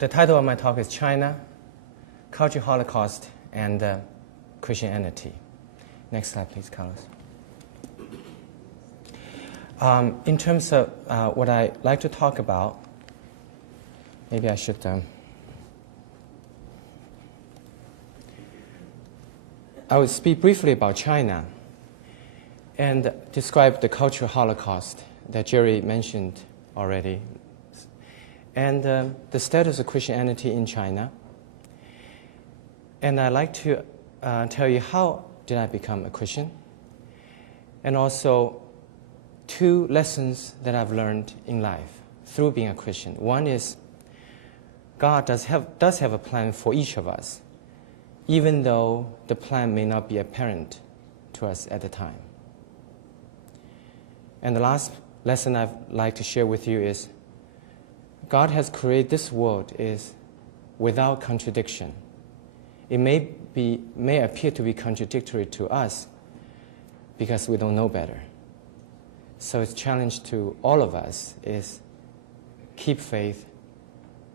The title of my talk is China, Culture Holocaust, and Christianity. Next slide, please, Carlos. In terms of what I like to talk about, maybe I should I will speak briefly about China and describe the cultural holocaust that Jerry mentioned already, and the status of Christianity in China. And I'd like to tell you how did I become a Christian, and also 2 lessons that I've learned in life through being a Christian. One is God does have a plan for each of us, even though the plan may not be apparent to us at the time. And the last lesson I'd like to share with you is God has created this world is without contradiction. It may appear to be contradictory to us because we don't know better. So its challenge to all of us is keep faith,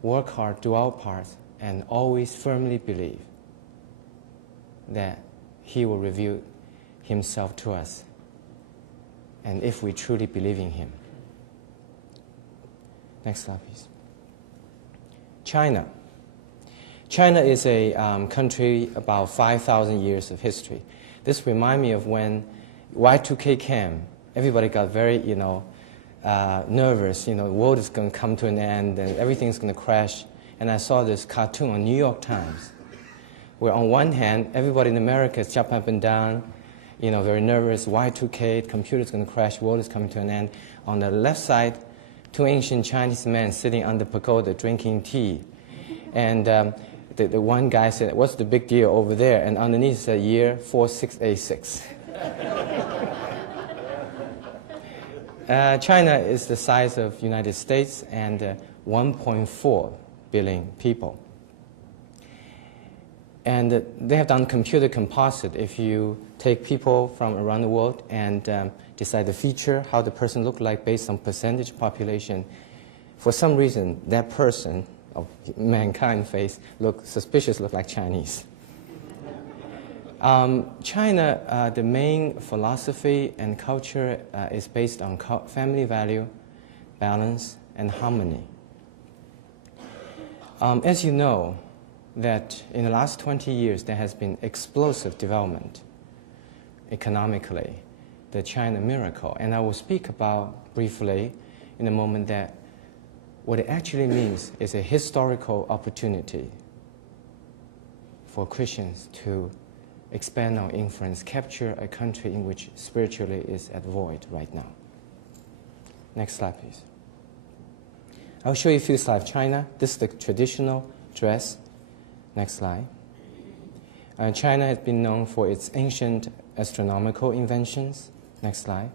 work hard, do our part, and always firmly believe that He will reveal Himself to us, and if we truly believe in Him. Next slide, please. China. China is a country about 5,000 years of history. This reminds me of when Y2K came. Everybody got very, nervous. The world is going to come to an end and everything's going to crash. And I saw this cartoon on New York Times, where on one hand, everybody in America is jumping up and down, very nervous. Y2K, computer's going to crash, world is coming to an end. On the left side, 2 ancient Chinese men sitting under pagoda drinking tea. And the one guy said, "What's the big deal over there?" And underneath said, "Year 4686." China is the size of United States and 1.4 billion people. And they have done computer composite. If you take people from around the world and decide the feature, how the person looked like based on percentage population, for some reason, that person of mankind face look like Chinese. China, the main philosophy and culture is based on family value, balance, and harmony. As you know, that in the last 20 years there has been explosive development economically, the China miracle. And I will speak about briefly in a moment that what it actually means is a historical opportunity for Christians to expand our influence, capture a country in which spiritually is at void right now. Next slide, please. I'll show you a few slides. China, this is the traditional dress. Next slide. China has been known for its ancient astronomical inventions. Next slide.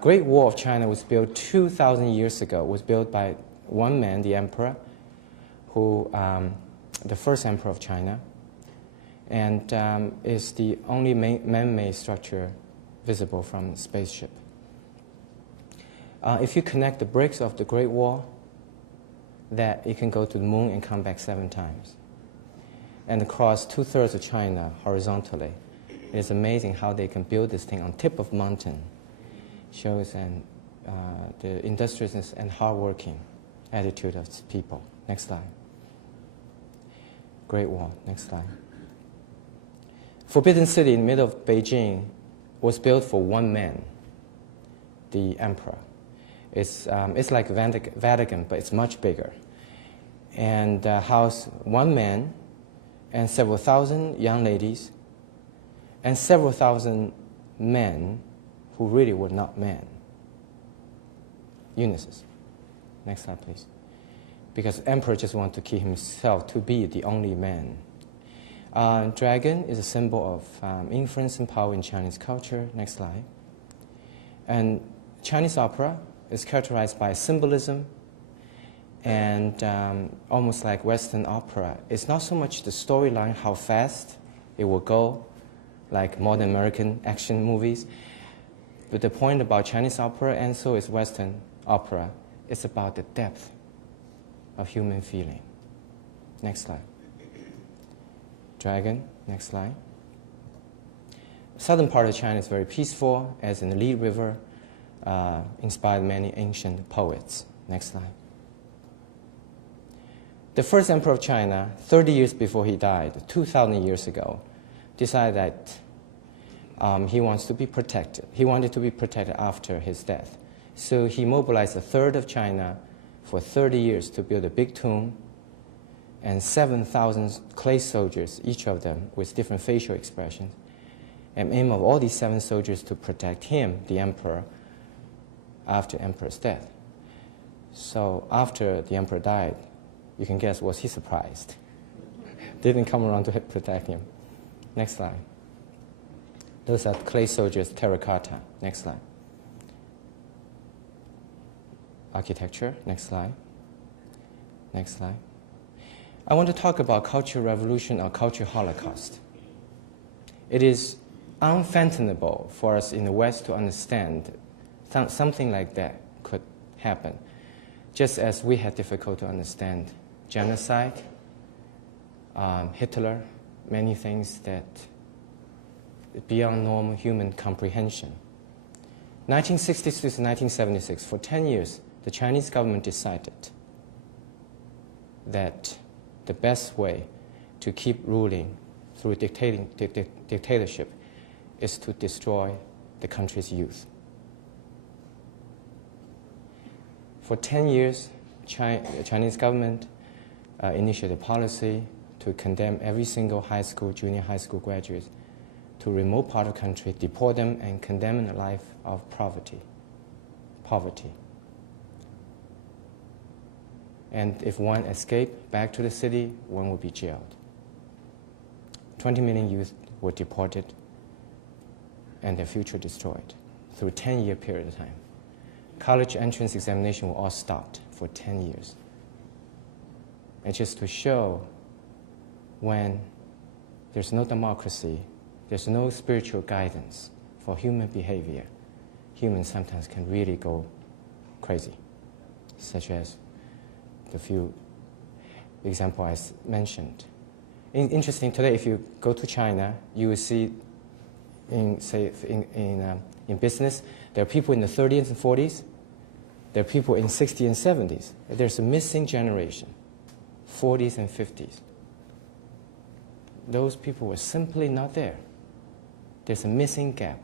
Great Wall of China was built 2,000 years ago. It was built by one man, the emperor, who the first emperor of China, and is the only man-made structure visible from a spaceship. If you connect the bricks of the Great Wall, that it can go to the moon and come back 7 times, and across 2/3 of China horizontally. It is amazing how they can build this thing on tip of mountain. Shows the industriousness and hardworking attitude of people. Next slide. Great Wall. Next slide. Forbidden City in the middle of Beijing was built for one man, the emperor. It's like Vatican, but it's much bigger. And housed one man and several thousand young ladies and several thousand men who really were not men. Eunuchs. Next slide, please. Because emperor just wanted to keep himself to be the only man. Dragon is a symbol of influence and power in Chinese culture. Next slide. And Chinese opera is characterized by symbolism and almost like Western opera. It's not so much the storyline, how fast it will go, like modern American action movies. But the point about Chinese opera, and so is Western opera, is about the depth of human feeling. Next slide. Dragon, next slide. Southern part of China is very peaceful, as in the Li River, inspired many ancient poets. Next slide. The first emperor of China, 30 years before he died, 2,000 years ago, decided that he wants to be protected. He wanted to be protected after his death. So he mobilized a third of China for 30 years to build a big tomb, and 7,000 clay soldiers, each of them with different facial expressions, and aim of all these 7 soldiers to protect him, the emperor, after emperor's death. So after the emperor died, you can guess, was he surprised? Didn't come around to protect him. Next slide. Those are clay soldiers, terracotta. Next slide. Architecture. Next slide. Next slide. I want to talk about Cultural Revolution or Cultural Holocaust. It is unfathomable for us in the West to understand something like that could happen, just as we had difficulty to understand genocide, Hitler, many things that beyond normal human comprehension. 1966 to 1976, for 10 years, the Chinese government decided that the best way to keep ruling through dictatorship is to destroy the country's youth. For 10 years, the Chinese government initiated a policy to condemn every single high school, junior high school graduate to a remote part of the country, deport them, and condemn them to a life of poverty. And if one escaped back to the city, one would be jailed. 20 million youth were deported and their future destroyed through a 10-year period of time. College entrance examination were all stopped for 10 years. And just to show when there's no democracy, there's no spiritual guidance for human behavior, humans sometimes can really go crazy, such as the few examples I mentioned. Interesting, today if you go to China, you will see in business, there are people in the 30s and 40s, there are people in 60s and 70s. There's a missing generation, 40s and 50s. Those people were simply not there. There's a missing gap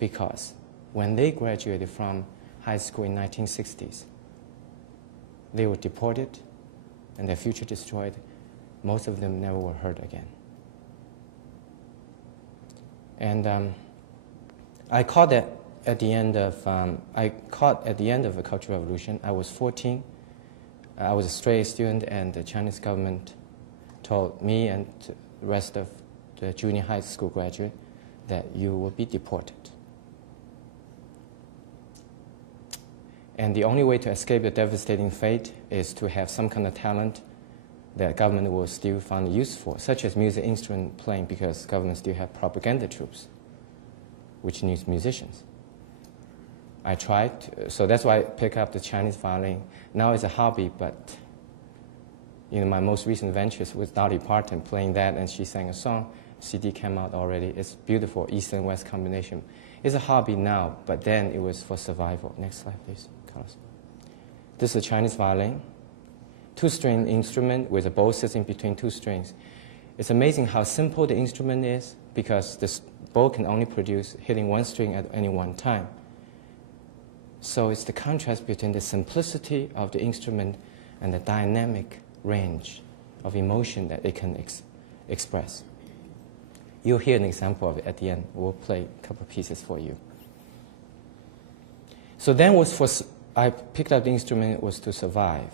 because when they graduated from high school in 1960s, they were deported and their future destroyed. Most of them never were heard again. And I caught that at the end of the Cultural Revolution. I was 14. I was a straight student, and the Chinese government told me and the rest of the junior high school graduate that you will be deported. And the only way to escape the devastating fate is to have some kind of talent that government will still find useful, such as music instrument playing, because government still have propaganda troops, which needs musicians. I tried, so that's why I picked up the Chinese violin. Now it's a hobby, but my most recent ventures with Dolly Parton playing that, and she sang a song. CD came out already. It's beautiful, East and West combination. It's a hobby now, but then it was for survival. Next slide, please, Carlos. This is a Chinese violin, 2-string instrument with a bow sitting between 2 strings. It's amazing how simple the instrument is because this bow can only produce hitting 1 string at any one time. So it's the contrast between the simplicity of the instrument and the dynamic range of emotion that it can express. You'll hear an example of it at the end. We'll play a couple of pieces for you. So then I picked up the instrument was to survive.